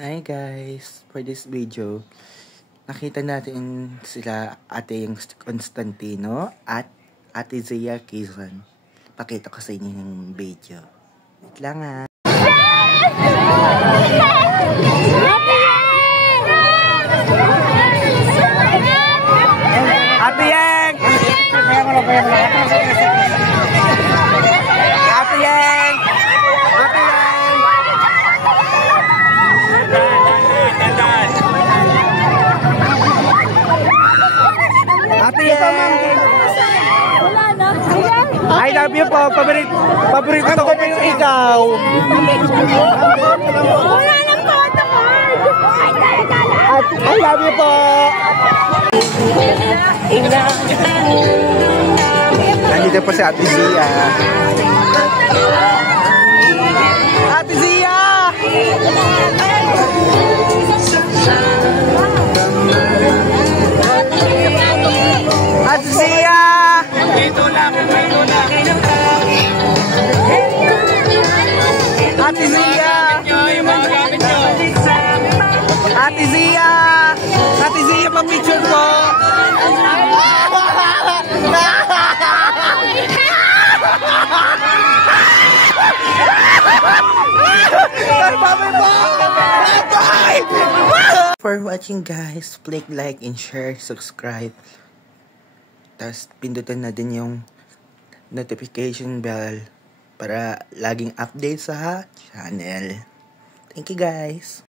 Hi guys! For this video, nakita natin sila Ate Constantino at Ate Zia Kizan. Pakita ko sa inyo yung video. Wait lang ah. Ate Yang! Ate Yang! Ate Yang! Ate Yang! Wala na. I love you po. Paborito ko po yung ikaw. Wala nang photo card. At I love you po. Nandito po si Ate Zia. Ate Zia! Ate Zia! Dito lang, dito lang. Ate Zia! Ate Zia! Ate Zia, pa-picture po! For watching guys, click like and share, subscribe. Tapos pindutin na din yung notification bell para laging update sa channel. Thank you guys.